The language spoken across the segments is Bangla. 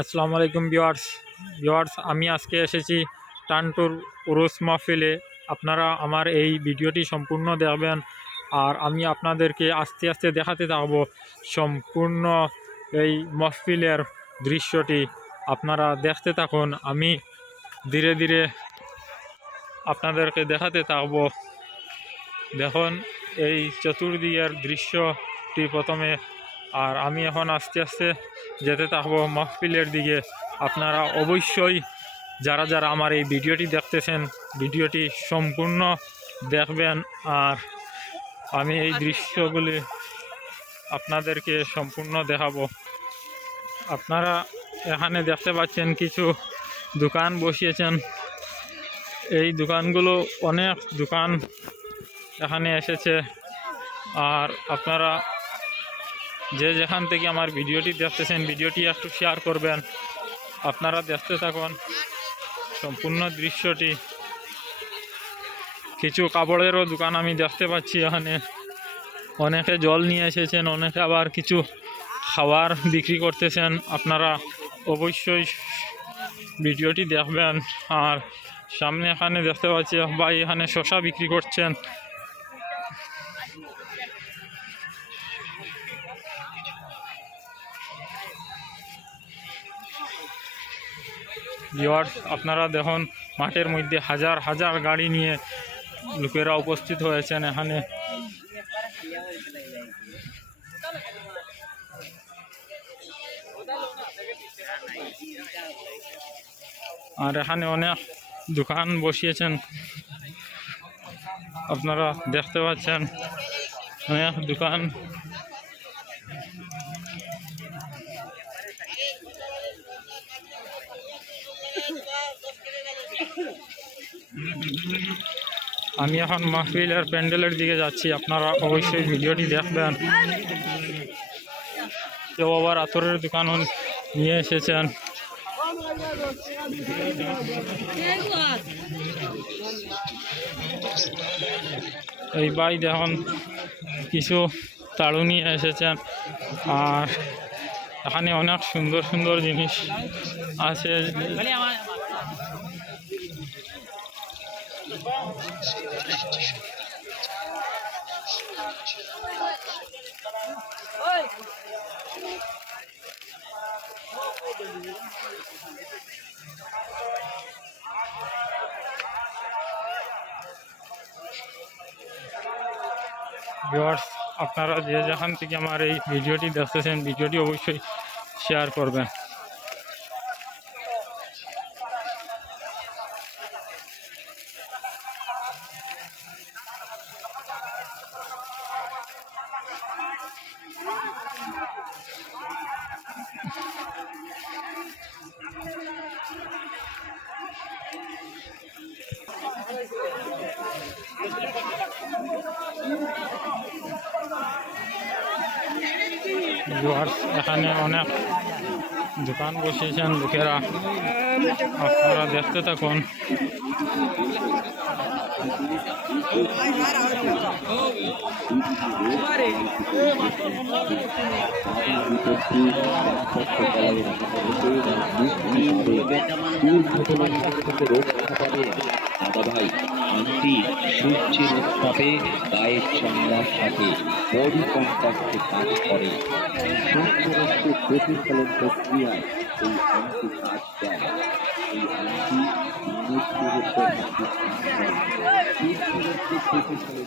আসসালামু আলাইকুম ভিওয়ার্স ভিওয়ার্স আমি আজকে এসেছি টানটুর উরুস মাহফিলে। আপনারা আমার এই ভিডিওটি সম্পূর্ণ দেখবেন আর আমি আপনাদেরকে আস্তে আস্তে দেখাতে থাকব সম্পূর্ণ এই মাহফিলের দৃশ্যটি। আপনারা দেখতে থাকুন, আমি ধীরে ধীরে আপনাদেরকে দেখাতে থাকব। দেখুন, এই চতুর্দিকের দৃশ্যটি প্রথমে আর আমি এখন আস্তে আস্তে যেতে থাকব মাহফিলের দিকে। আপনারা অবশ্যই যারা যারা আমার এই ভিডিওটি দেখতেছেন, ভিডিওটি সম্পূর্ণ দেখবেন আর আমি এই দৃশ্যগুলি আপনাদেরকে সম্পূর্ণ দেখাবো। আপনারা এখানে দেখতে পাচ্ছেন কিছু দোকান বসিয়েছেন। এই দোকানগুলো অনেক দোকান এখানে এসেছে। আর আপনারা যে যেখান থেকে আমার ভিডিওটি দেখতেছেন, ভিডিওটি একটু শেয়ার করবেন। আপনারা দেখতে থাকুন সম্পূর্ণ দৃশ্যটি। কিছু কাপড়েরও দোকান আমি দেখতে পাচ্ছি এখানে। অনেকে জল নিয়ে এসেছেন, অনেকে আবার কিছু খাবার বিক্রি করতেছেন। আপনারা অবশ্যই ভিডিওটি দেখবেন। আর সামনে এখানে দেখতে পাচ্ছি, ভাই এখানে শশা বিক্রি করছেন। ভিওয়ার্স আপনারা দেখুন, মাঠের মধ্যে হাজার হাজার গাড়ি নিয়ে লোকেরা উপস্থিত হয়েছেন এখানে। আর এখানে অনেক দোকান বসিয়েছেন। আপনারা দেখতে পাচ্ছেন, অনেক দোকান আমি এখন মাহফিলের প্যান্ডেলের দিকে যাচ্ছি। আপনারা অবশ্যই ভিডিওটি দেখবেন। কেউ আবার আতরের দোকান নিয়ে এসেছেন। এই ভাই দেখুন, কিছু তাড়ু নিয়ে এসেছেন। আর এখানে অনেক সুন্দর সুন্দর জিনিস আছে। ভিউয়ার্স আপনারা যে যেখান থেকে আমার এই ভিডিওটি দেখতেছেন ভিডিওটি অবশ্যই শেয়ার করবেন। এখানে অনেক দোকান বসিয়েছেন লোকেরা। আপনারা দেখতে থাকুন। দাদা ভাই আন্টি সূর্যের উত্তাপে গায়ের চামড়ার সাথে বডি কন্ট্যাক্টে কাজ করে। সূর্যরশ্মি প্রতিফলন প্রক্রিয়ায় এই আন্টি কাজ দেয় এই মৃত্যুর প্রতিফলন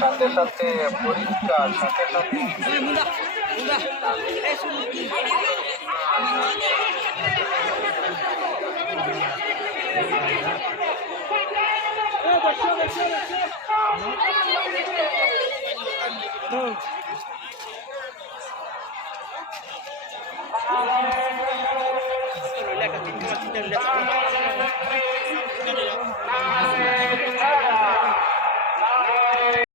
সাথে সাথে পরীক্ষা সাথে সাথে Oh. একটা তিনটা তিনটা